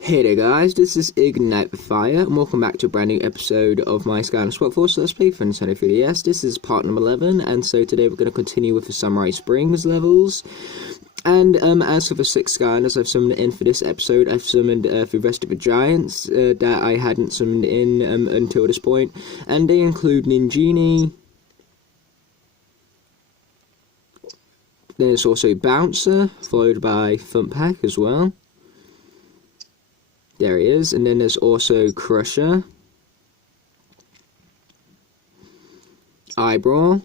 Hey there guys, this is Ignite the Fire, and welcome back to a brand new episode of my Skylanders Workforce Let's Play for Nintendo 3DS. This is part number 11, and so today we're going to continue with the Samurai Springs levels. And as for the 6 Skylanders I've summoned in for this episode, I've summoned the rest of the Giants that I hadn't summoned in until this point, and they include Ninjini. Then there's also Bouncer, followed by Thumphack as well. There he is, and then there's also Crusher, Eyebrow,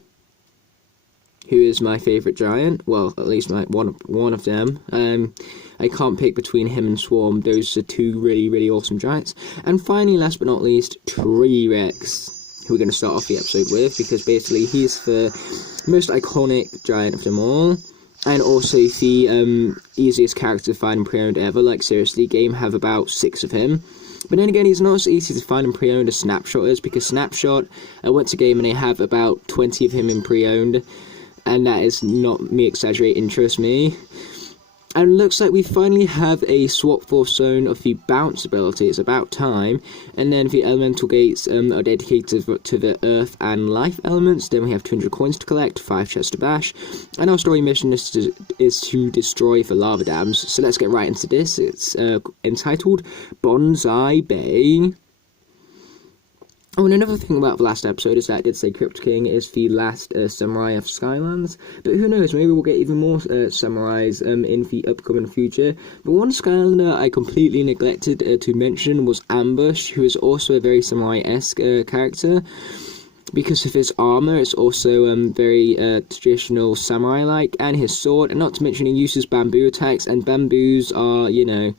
who is my favourite giant, well, at least one of them. I can't pick between him and Swarm, those are two really awesome giants. And finally, last but not least, T-Rex, who we're going to start off the episode with, because basically he's the most iconic giant of them all. And also the easiest character to find and pre-owned ever. Like, seriously, game have about 6 of him. But then again, he's not as easy to find and pre-owned as Snapshot is, because Snapshot, I went to game and they have about 20 of him in pre-owned. And that is not me exaggerating, trust me. And it looks like we finally have a swap force zone of the bounce ability. It's about time. And then the elemental gates are dedicated to the earth and life elements. Then we have 200 coins to collect, 5 chests to bash. And our story mission is to destroy the lava dams. So let's get right into this. It's entitled Bonsai Bay. Oh, and another thing about the last episode is that I did say Crypt King is the last samurai of Skylands, but who knows, maybe we'll get even more samurais in the upcoming future. But one Skylander I completely neglected to mention was Ambush, who is also a very samurai-esque character. Because of his armour, it's also very traditional samurai-like, and his sword, and not to mention he uses bamboo attacks, and bamboos are, you know,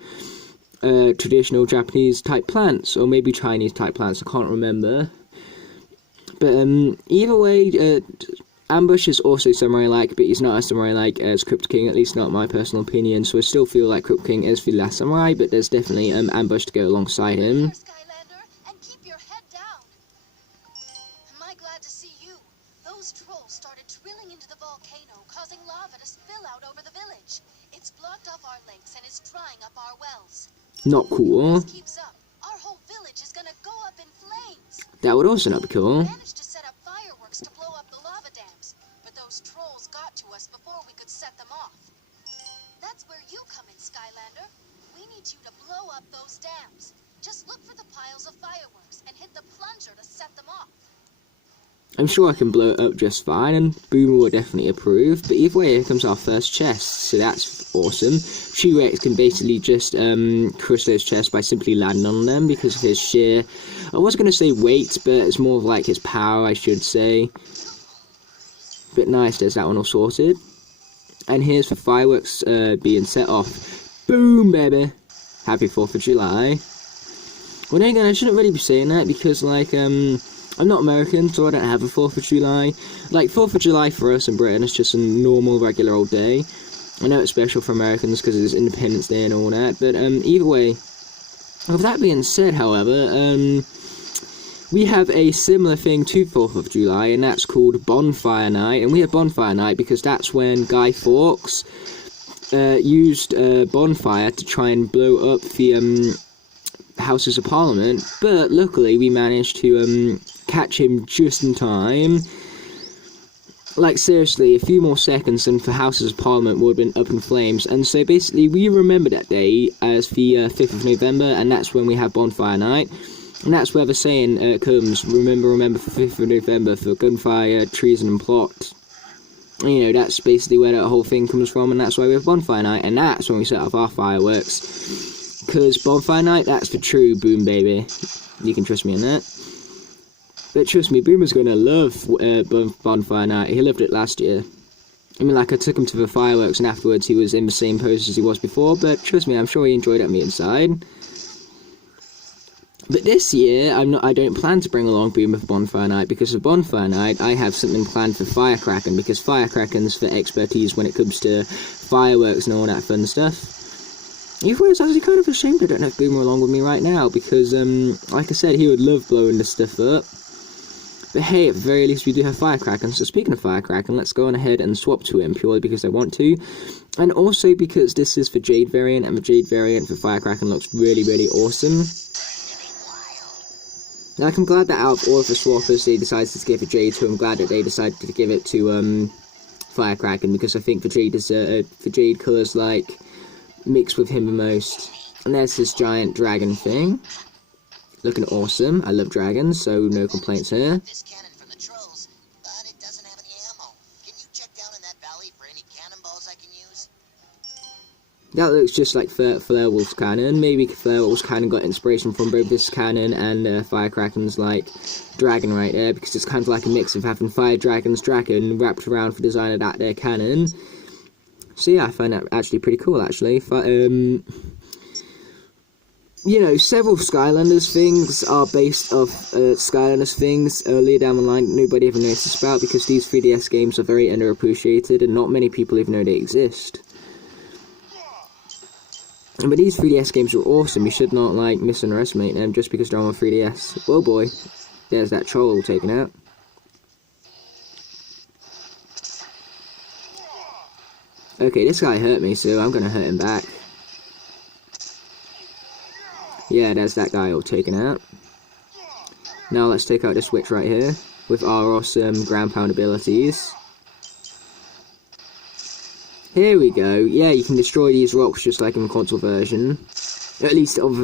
traditional Japanese type plants, or maybe Chinese type plants, I can't remember. But either way, Ambush is also samurai-like, but he's not as samurai-like as Crypt King, at least not in my personal opinion, so I still feel like Crypt King is the last samurai, but there's definitely Ambush to go alongside him. Skylander, and keep your head down. Am I glad to see you? Those trolls started drilling into the volcano, causing lava to spill out over the village. It's blocked off our lakes and is drying up our wells. Not cool. If this keeps up, our whole village is gonna go up in flames. That would also not be cool. We managed to set up fireworks to blow up the lava dams, but those trolls got to us before we could set them off. That's where you come in, Skylander. We need you to blow up those dams. Just look for the piles of fireworks and hit the plunger to set them off. I'm sure I can blow it up just fine, and Boomer will definitely approve, but either way, here comes our first chest, so that's awesome. T-Rex can basically just crush those chests by simply landing on them because of his sheer, I was going to say weight, but it's more of like his power, I should say. But nice, there's that one all sorted. And here's the fireworks being set off. Boom, baby! Happy 4th of July. Well, then again, I shouldn't really be saying that because, like, I'm not American, so I don't have a 4th of July. Like, 4th of July for us in Britain is just a normal, regular old day. I know it's special for Americans because it's Independence Day and all that, but either way. With that being said, however, we have a similar thing to 4th of July, and that's called Bonfire Night. And we have Bonfire Night because that's when Guy Fawkes used bonfire to try and blow up the Houses of Parliament, but luckily we managed to catch him just in time. Like, seriously, a few more seconds and the Houses of Parliament would have been up in flames, and so basically we remember that day as the 5th of November, and that's when we have Bonfire Night, and that's where the saying comes, remember for 5th of November for gunfire, treason and plot. And, you know, that's basically where that whole thing comes from, and that's why we have Bonfire Night, and that's when we set off our fireworks. Because Bonfire Night, that's the true boom, baby. You can trust me on that. But trust me, Boomer's gonna love Bonfire Night. He loved it last year. I mean, like, I took him to the fireworks, and afterwards he was in the same pose as he was before, but trust me, I'm sure he enjoyed it on the inside. But this year, I don't plan to bring along Boomer for Bonfire Night, because for Bonfire Night, I have something planned for Firecracken, because Firecracken's for expertise when it comes to fireworks and all that fun stuff. Either way, I was actually kind of ashamed I don't have Boomer along with me right now, because, like I said, he would love blowing this stuff up. But hey, at the very least we do have Firecracker. So speaking of Firecracker, let's go on ahead and swap to him purely because I want to. And also because this is for Jade variant, and the Jade variant for Firecracker looks really, really awesome. Like, I'm glad that out of all of the swappers they decided to give it Jade to. I'm glad that they decided to give it to Firecracker, because I think the Jade colours like mix with him the most. And there's this giant dragon thing, looking awesome. I love dragons, so no complaints here. This cannon from the trolls, but it doesn't have any ammo. Can you check down in that valley for any cannonballs I can use? That looks just like Flairwolf's cannon. Maybe Flairwolf's cannon got inspiration from both this cannon and Firecracker's like dragon right there, because it's kind of like a mix of having Fire Dragon's dragon wrapped around for design of that their cannon. So yeah, I find that actually pretty cool actually. You know, several Skylanders things are based off Skylanders things earlier down the line that nobody ever noticed about, because these 3DS games are very underappreciated and not many people even know they exist. But these 3DS games are awesome. You should not, like, misunderestimate them just because they're on 3DS. Oh boy, there's that troll taken out. Okay, this guy hurt me, so I'm gonna hurt him back. Yeah, there's that guy all taken out. Now let's take out this witch right here with our awesome ground pound abilities. Here we go. Yeah, you can destroy these rocks just like in the console version. At least on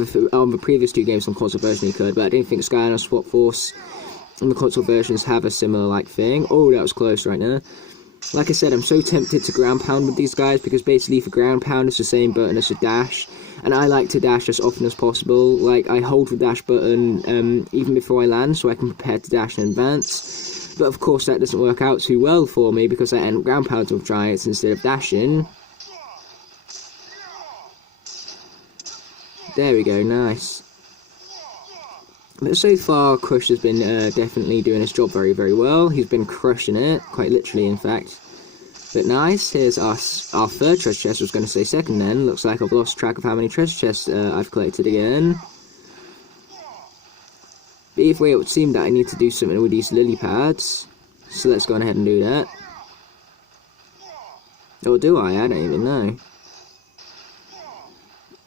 the previous two games on console version you could, but I don't think Skylanders Swap Force and the console versions have a similar like thing. Oh, that was close right now. Like I said, I'm so tempted to ground pound with these guys, because basically for ground pound it's the same button as a dash, and I like to dash as often as possible. Like, I hold the dash button even before I land, so I can prepare to dash in advance. But of course that doesn't work out too well for me, because I end up ground pounding with giants instead of dashing. There we go, nice. But so far, Crush has been definitely doing his job very, very well. He's been crushing it, quite literally, in fact. But nice, here's our third treasure chest. I was going to say second then. Looks like I've lost track of how many treasure chests I've collected again. But either way, it would seem that I need to do something with these lily pads. So let's go on ahead and do that. Or do I? I don't even know.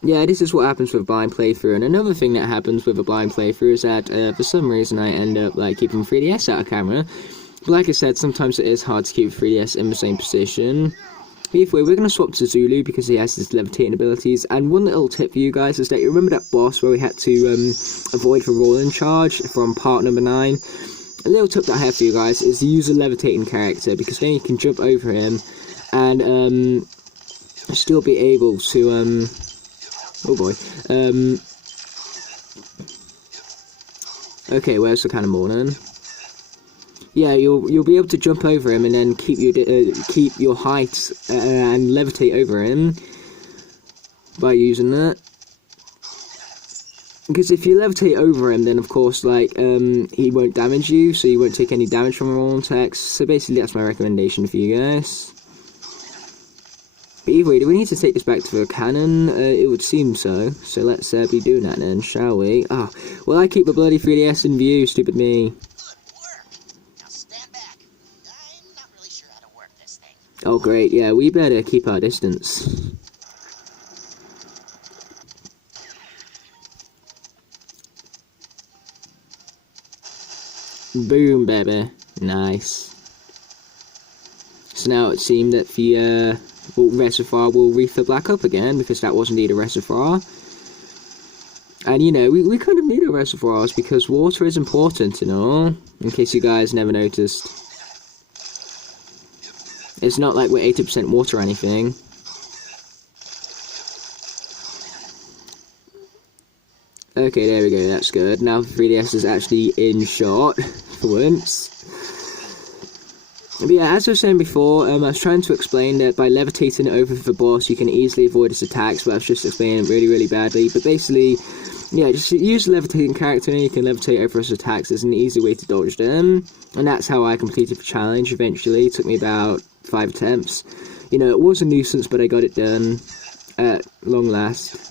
Yeah, this is what happens with a blind playthrough. And another thing that happens with a blind playthrough is that for some reason I end up like keeping 3DS out of camera. But like I said, sometimes it is hard to keep 3DS in the same position. But either way, we're going to swap to Zulu because he has his levitating abilities. And one little tip for you guys is that you remember that boss where we had to avoid the rolling charge from part number 9? A little tip that I have for you guys is to use a levitating character, because then you can jump over him and still be able to oh boy. Okay, where's the cannonball then? Yeah, you'll be able to jump over him and then keep your height and levitate over him by using that. Because if you levitate over him, then of course, like, he won't damage you, so you won't take any damage from rolling attacks. So basically, that's my recommendation for you guys. But either way, do we need to take this back to the cannon? It would seem so. So let's be doing that then, shall we? Ah, well, I keep the bloody 3DS in view, stupid me. Good work. Now stand back. I'm not really sure how to work this thing. Oh, great. Yeah, we better keep our distance. Boom, baby. Nice. So now it seemed that the reservoir will refill back up again, because that was indeed a reservoir. And you know, we kind of need our reservoirs because water is important and all, in case you guys never noticed. It's not like we're 80% water or anything. Okay, there we go, that's good. Now the 3DS is actually in shot, for once. But yeah, as I was saying before, I was trying to explain that by levitating over the boss, you can easily avoid his attacks, but I was just explaining it really, really badly. But basically, yeah, just use the levitating character and you can levitate over his attacks. It's an easy way to dodge them. And that's how I completed the challenge eventually. It took me about 5 attempts. You know, it was a nuisance, but I got it done at long last.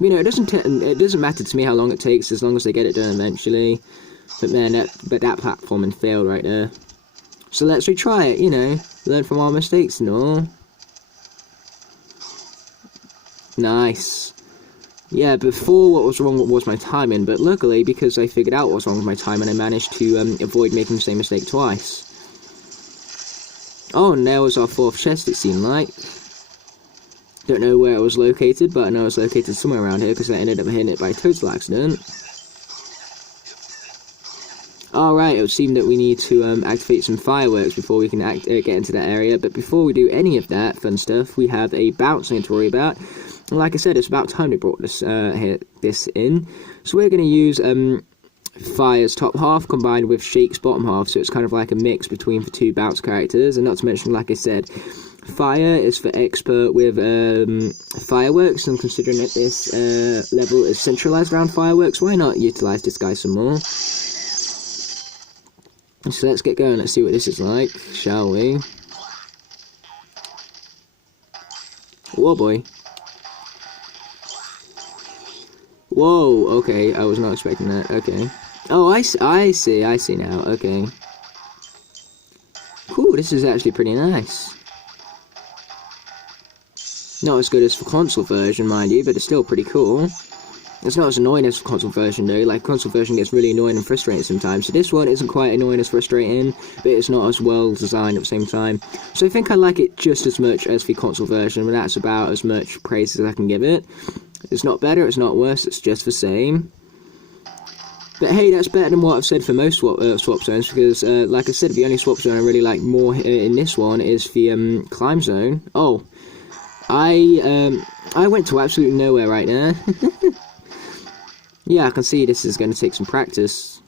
You know, it doesn't matter to me how long it takes, as long as I get it done eventually. But man, that platforming failed right there. So let's retry it, you know, learn from our mistakes and all. Nice. Yeah, before what was wrong was my timing, but luckily, because I figured out what was wrong with my timing, I managed to avoid making the same mistake twice. Oh, and there was our fourth chest, it seemed like. Don't know where it was located, but I know it was located somewhere around here, because I ended up hitting it by a total accident. Alright, it would seem that we need to activate some fireworks before we can get into that area, but before we do any of that fun stuff, we have a bounce to worry about. And like I said, it's about time they brought this in. So we're going to use Fire's top half combined with Shake's bottom half, so it's kind of like a mix between the two bounce characters, and not to mention, like I said, Fire is for expert with fireworks, and considering that this level is centralized around fireworks, why not utilize this guy some more? So let's get going, let's see what this is like, shall we? Whoa boy. Whoa, okay, I was not expecting that, okay. Oh, I see now, okay. Cool, this is actually pretty nice. Not as good as the console version, mind you, but it's still pretty cool. It's not as annoying as the console version, though. Like, console version gets really annoying and frustrating sometimes. So this one isn't quite annoying as frustrating, but it's not as well designed at the same time. So I think I like it just as much as the console version, but that's about as much praise as I can give it. It's not better, it's not worse, it's just the same. But hey, that's better than what I've said for most swap zones, because, like I said, the only swap zone I really like more in this one is the climb zone. Oh, I went to absolutely nowhere right now. Yeah, I can see this is going to take some practice.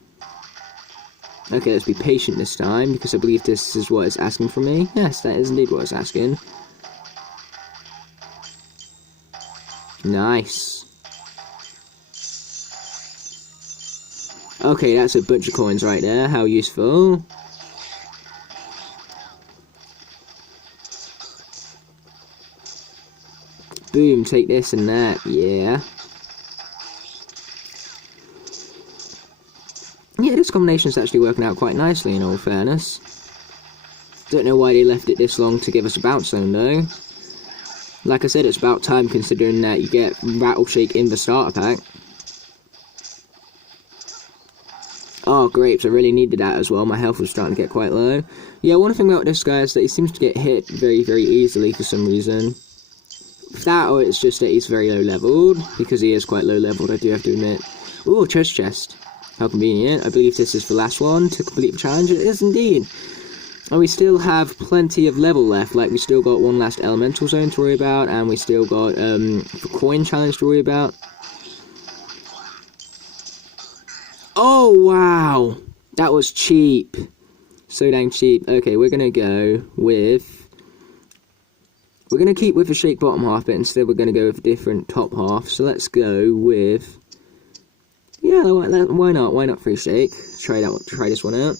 Okay, let's be patient this time, because I believe this is what it's asking from me. Yes, that is indeed what it's asking. Nice. Okay, that's a bunch of coins right there. How useful. Boom, take this and that. Yeah. Yeah, this combination is actually working out quite nicely, in all fairness. Don't know why they left it this long to give us a bounce zone, though. Like I said, it's about time, considering that you get Rattle Shake in the starter pack. Oh, grapes, I really needed that as well. My health was starting to get quite low. Yeah, one thing about this guy is that he seems to get hit very, very easily for some reason. That, or it's just that he's very low leveled, because he is quite low leveled, I do have to admit. Ooh, chest. How convenient. I believe this is the last one to complete the challenge. It is indeed. And we still have plenty of level left. Like, we still got one last elemental zone to worry about, and we still got the coin challenge to worry about. Oh, wow. That was cheap. So dang cheap. Okay, we're going to go with... We're going to keep with the Shake bottom half, but instead we're going to go with a different top half. So let's go with... Yeah, why not? Why not free Shake? Try this one out.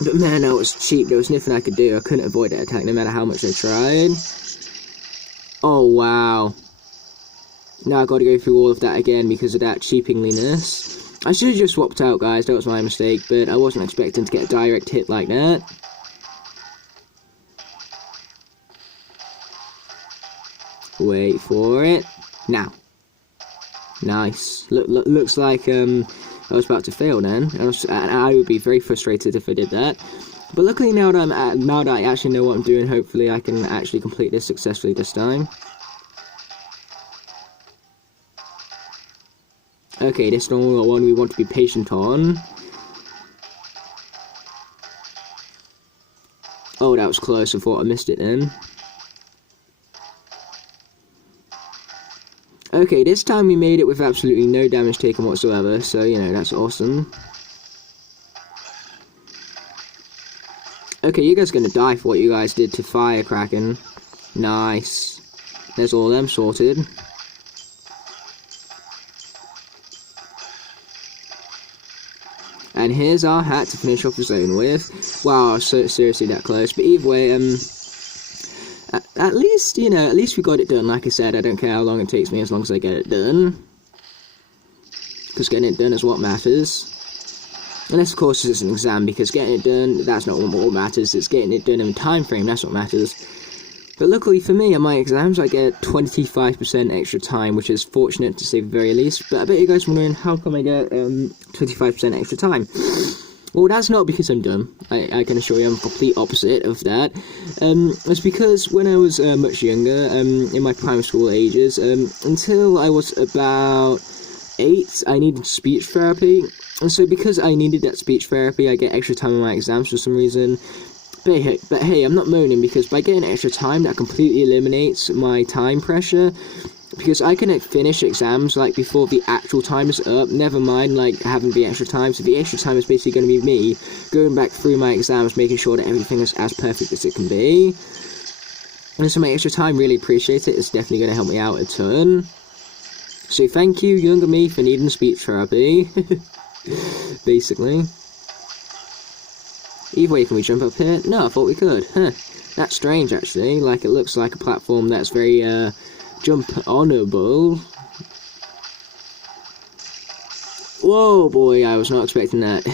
But man, that was cheap. There was nothing I could do. I couldn't avoid that attack no matter how much I tried. Oh, wow. Now I've got to go through all of that again because of that cheapingliness. I should have just swapped out, guys. That was my mistake, but I wasn't expecting to get a direct hit like that. Wait for it. Now. Nice. Looks like I was about to fail then. I would be very frustrated if I did that. But luckily now that I actually know what I'm doing, hopefully I can actually complete this successfully this time. Okay, this is the one we want to be patient on. Oh, that was close. I thought I missed it then. Okay, this time we made it with absolutely no damage taken whatsoever, so, you know, that's awesome. Okay, you guys are gonna die for what you guys did to Firecracken. Nice. There's all of them sorted. And here's our hat to finish off the zone with. Wow, so seriously that close. But either way, at least, you know, at least we got it done. Like I said, I don't care how long it takes me as long as I get it done. Because getting it done is what matters. Unless, of course, it's an exam, because getting it done, that's not what matters. It's getting it done in a time frame, that's what matters. But luckily for me, on my exams, I get 25% extra time, which is fortunate to say the very least. But I bet you guys are wondering, how come I get 25% extra time? Well, that's not because I'm dumb. I can assure you I'm the complete opposite of that. It's because when I was much younger, in my primary school ages, until I was about 8, I needed speech therapy. And so because I needed that speech therapy, I get extra time on my exams for some reason. But hey, I'm not moaning, because by getting extra time, that completely eliminates my time pressure. Because I can finish exams, like, before the actual time is up, never mind, like, having the extra time. So the extra time is basically going to be me going back through my exams, making sure that everything is as perfect as it can be. And so my extra time, really appreciate it. It's definitely going to help me out a ton. So thank you, younger me, for needing speech therapy. Basically. Either way, can we jump up here? No, I thought we could. Huh. That's strange, actually. Like, it looks like a platform that's very, jump-onable. Whoa, boy, I was not expecting that.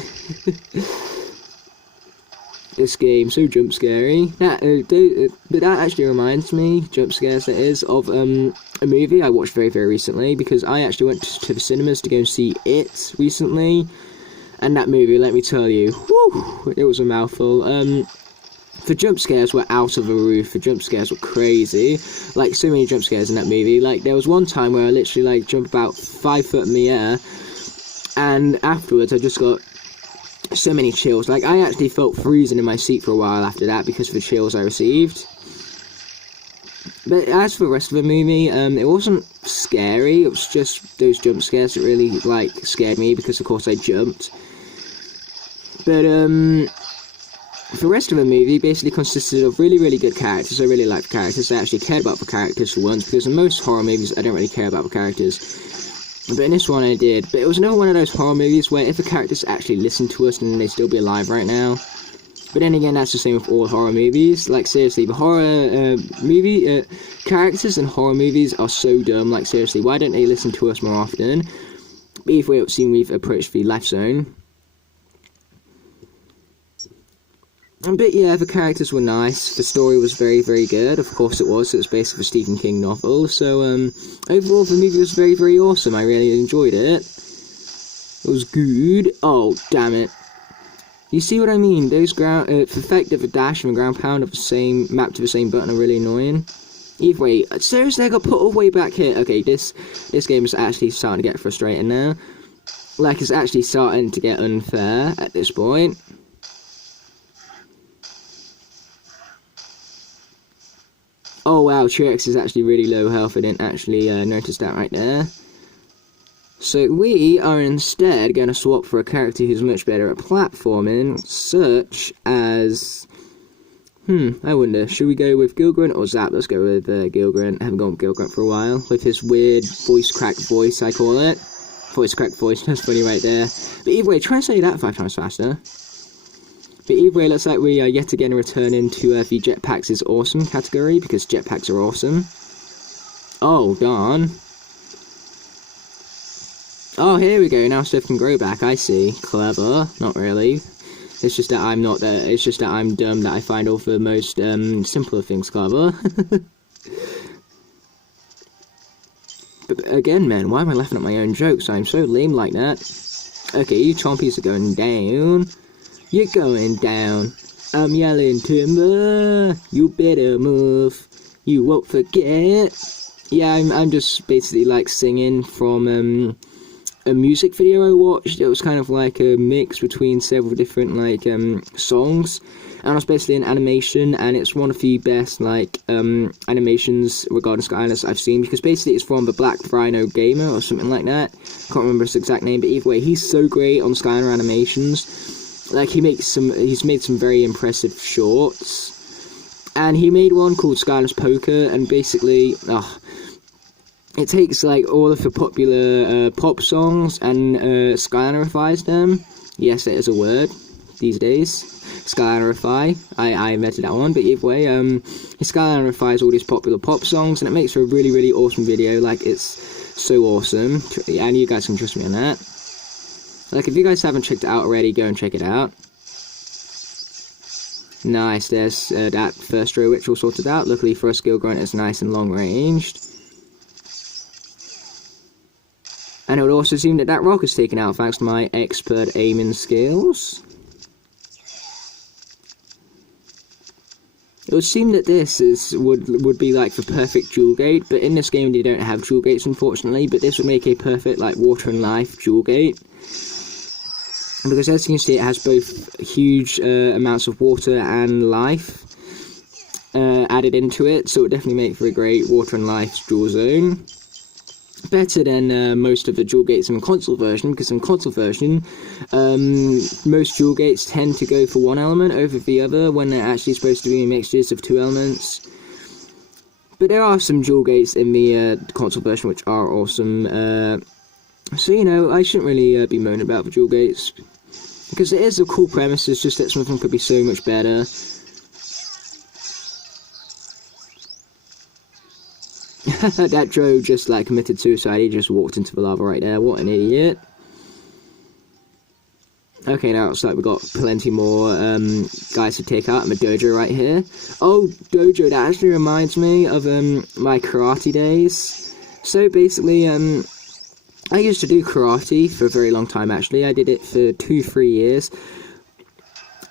This game, so jump-scary. But that actually reminds me, jump scares that is, of, a movie I watched very, very recently, because I actually went to the cinemas to go and see It recently. And that movie, let me tell you, whew, it was a mouthful. The jump scares were out of the roof. The jump scares were crazy. Like, so many jump scares in that movie. Like, there was one time where I literally, like, jumped about 5 foot in the air, and afterwards I just got so many chills. Like, I actually felt freezing in my seat for a while after that because of the chills I received. But as for the rest of the movie, it wasn't scary. It was just those jump scares that really, like, scared me, because of course I jumped. But, the rest of the movie basically consisted of really, really good characters. I really liked the characters. I actually cared about the characters for once, because in most horror movies I don't really care about the characters. But in this one I did. But it was another one of those horror movies where if the characters actually listened to us, then they'd still be alive right now. But then again, that's the same with all horror movies. Like, seriously, the horror characters in horror movies are so dumb. Like, seriously, why don't they listen to us more often? But either way, it seems we've approached the life zone. But yeah, the characters were nice. The story was very, very good. Of course it was. It was based on a Stephen King novel. So, overall, the movie was very, very awesome. I really enjoyed it. It was good. Oh, damn it. You see what I mean? Those the effect of a dash and a ground pound of the same, mapped to the same button are really annoying. Either way, seriously, I got put all the way back here. Okay, this game is actually starting to get frustrating now. Like, it's actually starting to get unfair at this point. Oh wow, T-Rex is actually really low health. I didn't actually notice that right there. So we are instead going to swap for a character who's much better at platforming, such as... I wonder, should we go with Gilgrunt or Zap? Let's go with Gilgrunt. I haven't gone with Gilgrunt for a while, with his weird voice crack voice, I call it. Voice crack voice, that's funny right there. But either way, try and say that 5 times faster. But either way, looks like we are yet again returning to the Jetpacks is awesome category, because jetpacks are awesome. Oh, darn. Oh, here we go, now stuff can grow back, I see. Clever. Not really. It's just that I'm not that, it's just that I'm dumb that I find all the most, simpler things clever. But again, man, why am I laughing at my own jokes? I'm so lame like that. Okay, you chompies are going down. You're going down. I'm yelling timber. You better move. You won't forget. Yeah, I'm just basically like singing from a music video I watched. It was kind of like a mix between several different like songs, and it was basically an animation, and it's one of the best like animations regarding Skylanders I've seen, because basically it's from the Black Rhino Gamer or something like that. Can't remember his exact name, but either way, he's so great on Skylander animations. Like, he's made some very impressive shorts, and he made one called Skylanders Poker, and basically, it takes like all of the popular pop songs and Skylanderifies them. Yes, that is a word these days. Skylanderify. I invented that one, but either way, he Skylanderifies all these popular pop songs, and it makes for a really, really awesome video. Like, it's so awesome, and you guys can trust me on that. Like, if you guys haven't checked it out already, go and check it out. Nice, there's that first row ritual sorted out. Luckily for us, skill grind is nice and long ranged. And it would also seem that that rock is taken out thanks to my expert aiming skills. It would seem that this would be like the perfect jewel gate, but in this game they don't have jewel gates unfortunately, but this would make a perfect like water and life jewel gate. Because as you can see, it has both huge amounts of water and life added into it, so it would definitely make for a great water and life jewel zone. Better than most of the jewel gates in the console version, because in console version, most jewel gates tend to go for one element over the other, when they're actually supposed to be mixtures of two elements. But there are some jewel gates in the console version which are awesome, so you know, I shouldn't really be moaning about the jewel gates. Because it is a cool premise, it's just that some of them could be so much better. That Joe just like committed suicide, he just walked into the lava right there, what an idiot. Okay, now it's like we've got plenty more guys to take out in the dojo right here. Oh, dojo, that actually reminds me of my karate days. So basically, I used to do karate for a very long time actually. I did it for 2-3 years,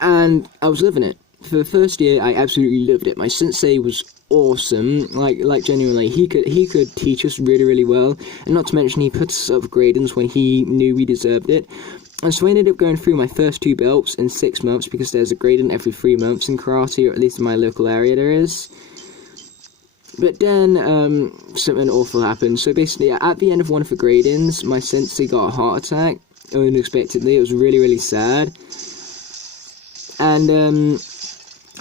and I was loving it. For the first year, I absolutely loved it. My sensei was awesome. Like genuinely, he could teach us really, really well, and not to mention he put us up gradings when he knew we deserved it. And so I ended up going through my first 2 belts in 6 months, because there's a grading every 3 months in karate, or at least in my local area there is. But then, something awful happened. So basically, at the end of one of the gradings, my sensei got a heart attack, unexpectedly. It was really, really sad. And,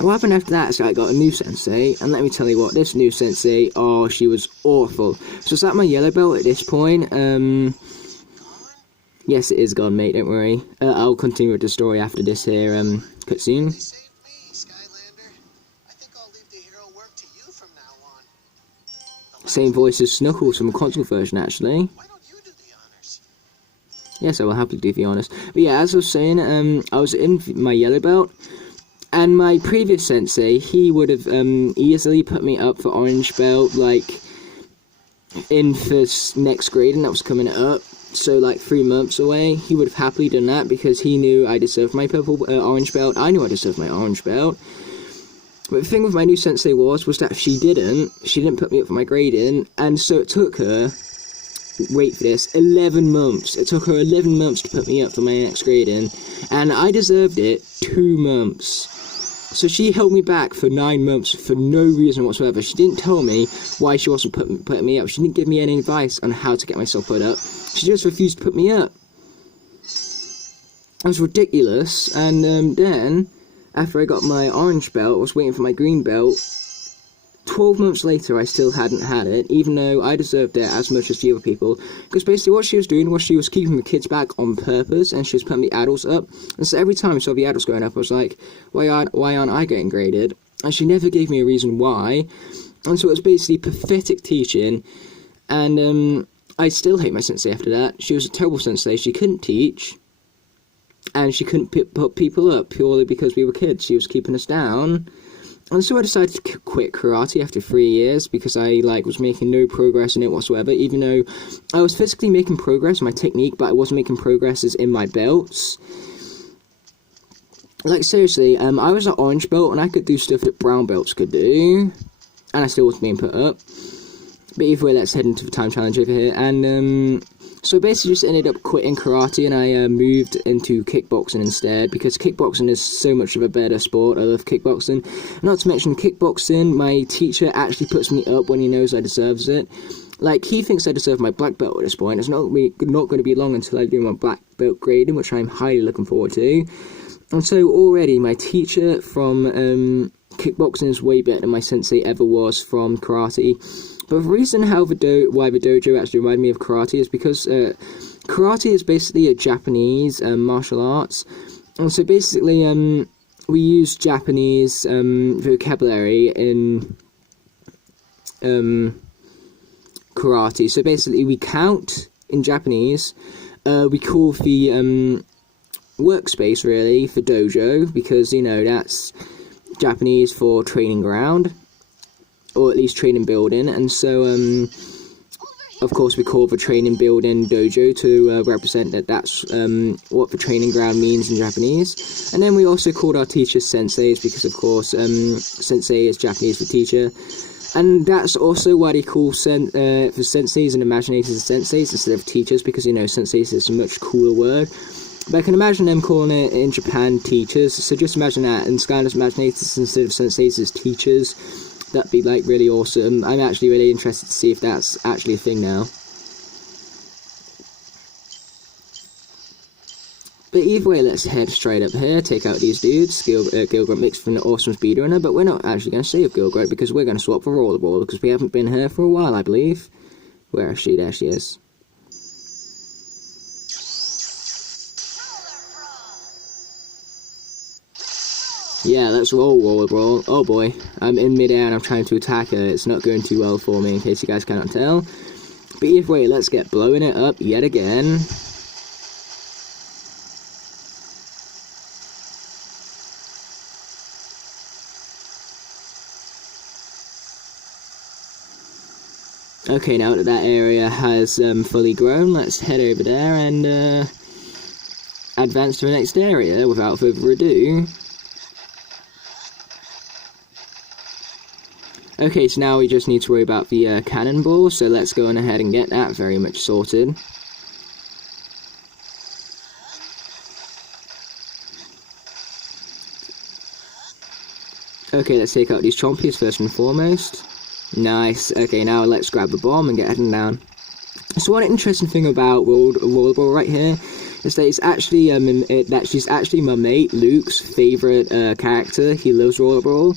what happened after that is I got a new sensei, and let me tell you what, this new sensei, oh, she was awful. So is that my yellow belt at this point? Yes, it is gone, mate, don't worry. I'll continue with the story after this here, cutscene. Same voice as Snuckles from the console version, actually. Why don't you do the honors? Yes, I will happily do the honors. But yeah, as I was saying, I was in my yellow belt, and my previous sensei, he would have easily put me up for orange belt, like, in this next grading that was coming up. So, like, 3 months away, he would have happily done that, because he knew I deserved my orange belt. I knew I deserved my orange belt. But the thing with my new sensei was that she didn't put me up for my grading, and so it took her, wait for this, 11 months. It took her 11 months to put me up for my next grading, and I deserved it 2 months. So she held me back for 9 months for no reason whatsoever. She didn't tell me why she wasn't putting me up. She didn't give me any advice on how to get myself put up. She just refused to put me up. It was ridiculous, and then, after I got my orange belt, I was waiting for my green belt. 12 months later, I still hadn't had it, even though I deserved it as much as the other people. Because basically what she was doing was she was keeping the kids back on purpose, and she was putting the adults up. And so every time I saw the adults going up, I was like, why aren't I getting graded? And she never gave me a reason why. And so it was basically pathetic teaching. And I still hate my sensei after that. She was a terrible sensei. She couldn't teach. And she couldn't put people up purely because we were kids. She was keeping us down. And so I decided to quit karate after 3 years, because I was making no progress in it whatsoever, even though I was physically making progress in my technique, but I wasn't making progresses in my belts. Like, seriously, I was an orange belt, and I could do stuff that brown belts could do, and I still wasn't being put up. But either way, let's head into the time challenge over here, and, so I basically just ended up quitting karate, and I moved into kickboxing instead, because kickboxing is so much of a better sport. I love kickboxing. Not to mention, kickboxing, my teacher actually puts me up when he knows I deserves it. Like, he thinks I deserve my black belt at this point. It's not going to be long until I do my black belt grading, which I'm highly looking forward to. And so already, my teacher from kickboxing is way better than my sensei ever was from karate. But the reason why the dojo actually reminded me of karate is because karate is basically a Japanese martial arts, and so basically we use Japanese vocabulary in karate. So basically we count in Japanese, we call the workspace really for dojo, because you know that's Japanese for training ground, or at least training building. And so of course we call the training building dojo to represent that's what the training ground means in Japanese. And then we also called our teachers senseis, because of course sensei is Japanese for teacher. And that's also why they call for senseis and imaginators senseis instead of teachers, because you know senseis is a much cooler word. But I can imagine them calling it in Japan teachers, so just imagine that, in Skylanders imaginators instead of senseis as teachers. That'd be like really awesome. I'm actually really interested to see if that's actually a thing now. But either way, let's head straight up here, take out these dudes. Gilgrunt mixed with an awesome speedrunner, but we're not actually going to save Gilgrunt because we're going to swap for Rollerball, because we haven't been here for a while, I believe. Where is she? There she is. Yeah, let's roll Rollerball. Oh boy, I'm in midair and I'm trying to attack her. It's not going too well for me, in case you guys cannot tell. But either way, let's get blowing it up yet again. Okay, now that that area has fully grown, let's head over there and advance to the next area without further ado. Okay, so now we just need to worry about the cannonball, so let's go on ahead and get that very much sorted. Okay, let's take out these chompies first and foremost. Nice. Okay, now let's grab the bomb and get heading down. So one interesting thing about Rollerball right here is that it's actually she's actually my mate Luke's favourite character. He loves Rollerball.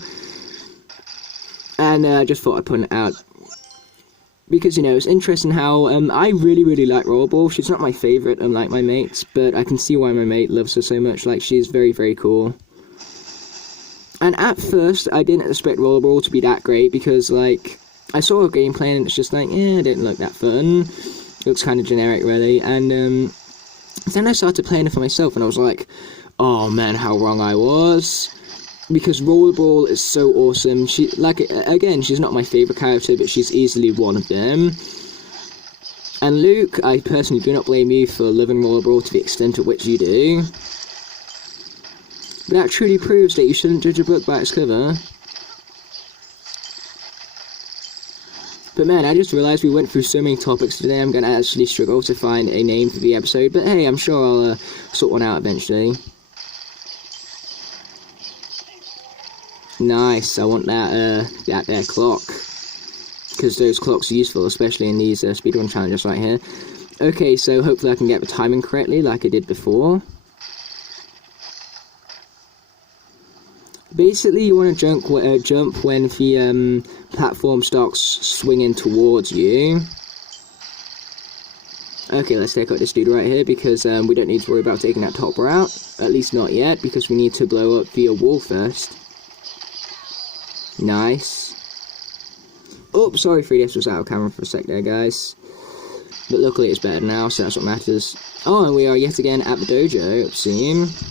And I just thought I'd point it out, because, you know, it's interesting how I really like Rollerball. She's not my favourite, unlike my mates, but I can see why my mate loves her so much. Like, she's very cool. And at first, I didn't expect Rollerball to be that great, because, like, I saw her gameplay and it's just like, it didn't look that fun. It looks kind of generic, really. And then I started playing it for myself, and I was like, oh man, how wrong I was. Because Rollerball is so awesome. She, like, again, she's not my favourite character, but she's easily one of them. And Luke, I personally do not blame you for loving Rollerball to the extent at which you do. But that truly proves that you shouldn't judge a book by its cover. But man, I just realised we went through so many topics today, I'm going to actually struggle to find a name for the episode. But hey, I'm sure I'll sort one out eventually. Nice, I want that there clock, because those clocks are useful, especially in these speedrun challenges right here. Okay, so hopefully I can get the timing correctly, like I did before. Basically, you want to jump when the platform starts swinging towards you. Okay, let's take out this dude right here, because we don't need to worry about taking that top route, at least not yet, because we need to blow up the wall first. Nice. Oh, sorry, 3DS was out of camera for a sec there, guys. But luckily it's better now, so that's what matters. Oh, and we are yet again at the dojo, it seems.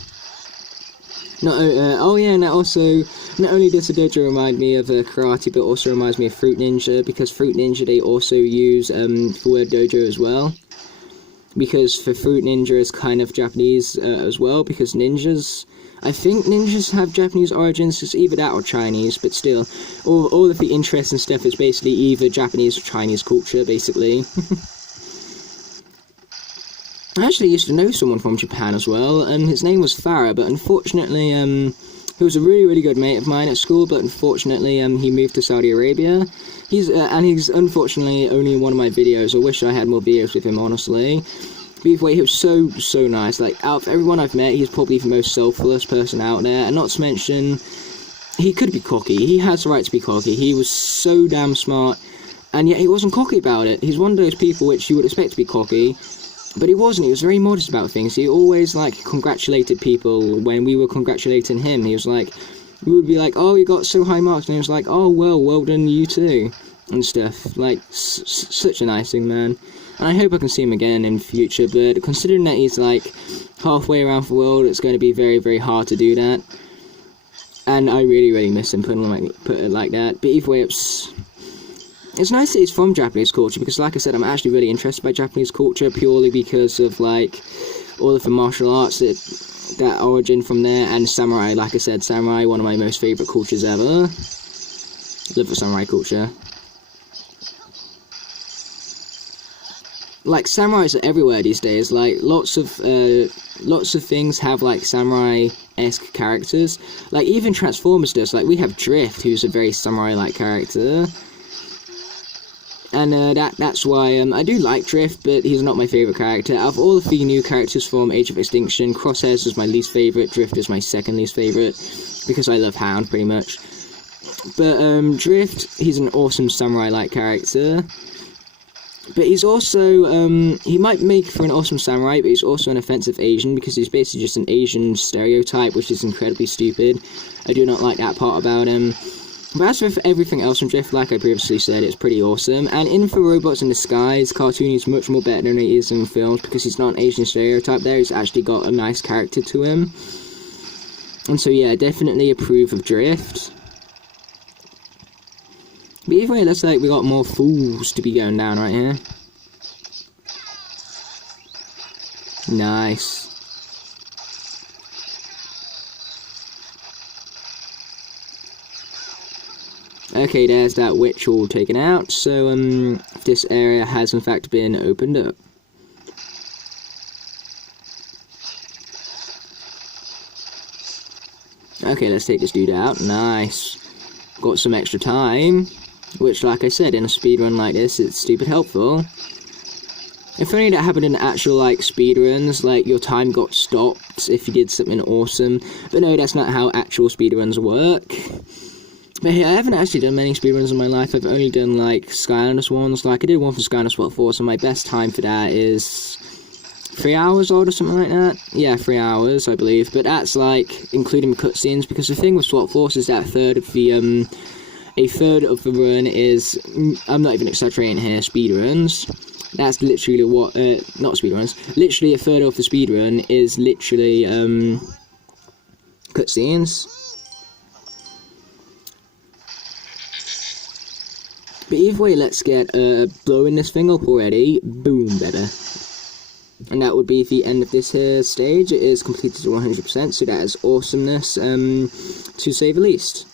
Oh yeah, and that also, not only does the dojo remind me of karate, but also reminds me of Fruit Ninja, because Fruit Ninja, they also use the word dojo as well. Because for Fruit Ninja is kind of Japanese as well, because ninjas, I think ninjas have Japanese origins. It's either that or Chinese, but still, all of the interesting stuff is basically either Japanese or Chinese culture, basically. I actually used to know someone from Japan as well, and his name was Farah, but unfortunately, he was a really good mate of mine at school, but unfortunately, he moved to Saudi Arabia. He's unfortunately only in one of my videos. I wish I had more videos with him, honestly. But either way, he was so nice. Like, out of everyone I've met, he's probably the most selfless person out there. And not to mention, he could be cocky. He has the right to be cocky. He was so damn smart, and yet he wasn't cocky about it. He's one of those people which you would expect to be cocky, but he wasn't. He was very modest about things. He always, like, congratulated people when we were congratulating him. He was like, we would be like, oh, you got so high marks, and he was like, oh, well done, you too, and stuff. Like, such a nice thing, man. And I hope I can see him again in future, but considering that he's like halfway around the world, it's going to be very, very hard to do that. And I really, really miss him, put it like that. But either way, it's nice that he's from Japanese culture, because like I said, I'm actually really interested by Japanese culture, purely because of like all of the martial arts that origin from there, and samurai. Like I said, samurai, one of my most favourite cultures ever. Love the samurai culture. Like, samurais are everywhere these days. Like, lots of things have like samurai-esque characters. Like, even Transformers does. Like, we have Drift, who's a very samurai-like character. And that's why I do like Drift, but he's not my favourite character. Out of all of the new characters from Age of Extinction, Crosshairs is my least favourite, Drift is my second least favourite, because I love Hound, pretty much. But Drift, he's an awesome samurai-like character. But he's also, he might make for an awesome samurai, but he's also an offensive Asian, because he's basically just an Asian stereotype, which is incredibly stupid. I do not like that part about him. But as for everything else from Drift, like I previously said, it's pretty awesome. And in For Robots in Disguise, cartoon is much more better than he is in films, because he's not an Asian stereotype there, he's actually got a nice character to him. And so yeah, definitely approve of Drift. But either way, looks like we got more fools to be going down right here. Nice. Okay, there's that witch all taken out, so this area has in fact been opened up. Okay, let's take this dude out. Nice. Got some extra time, which, like I said, in a speedrun like this, it's stupid helpful. If only that happened in actual, like, speedruns, like, your time got stopped if you did something awesome. But no, that's not how actual speedruns work. But hey, I haven't actually done many speedruns in my life. I've only done, like, Skylanders ones. Like, I did one for Skylanders World 4, so my best time for that is 3 hours odd or something like that. Yeah, 3 hours, I believe. But that's, like, including cutscenes, because the thing with SWAT Force is that a third of the run is, I'm not even exaggerating here, speedruns. That's literally what, not speedruns, literally a third of the speedrun is literally, cutscenes. But either way, let's get, blowing this thing up already. Boom, better. And that would be the end of this here stage. It is completed to 100%, so that is awesomeness, to say the least.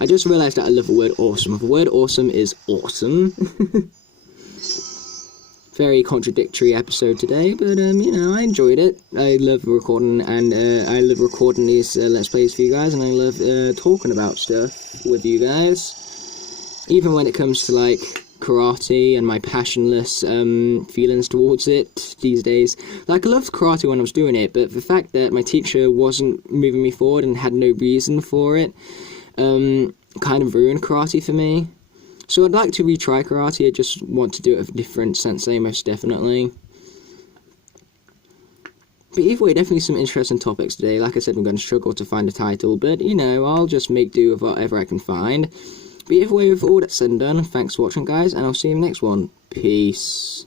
I just realised that I love the word awesome. The word awesome is awesome. Very contradictory episode today, but, you know, I enjoyed it. I love recording, and, I love recording these, Let's Plays for you guys, and I love, talking about stuff with you guys. Even when it comes to, like, karate and my passionless, feelings towards it these days. Like, I loved karate when I was doing it, but the fact that my teacher wasn't moving me forward and had no reason for it, kind of ruined karate for me. So I'd like to retry karate, I just want to do it with a different sensei, most definitely. But either way, definitely some interesting topics today. Like I said, I'm going to struggle to find a title, but, you know, I'll just make do with whatever I can find. But either way, with all that's said and done, thanks for watching, guys, and I'll see you in the next one. Peace.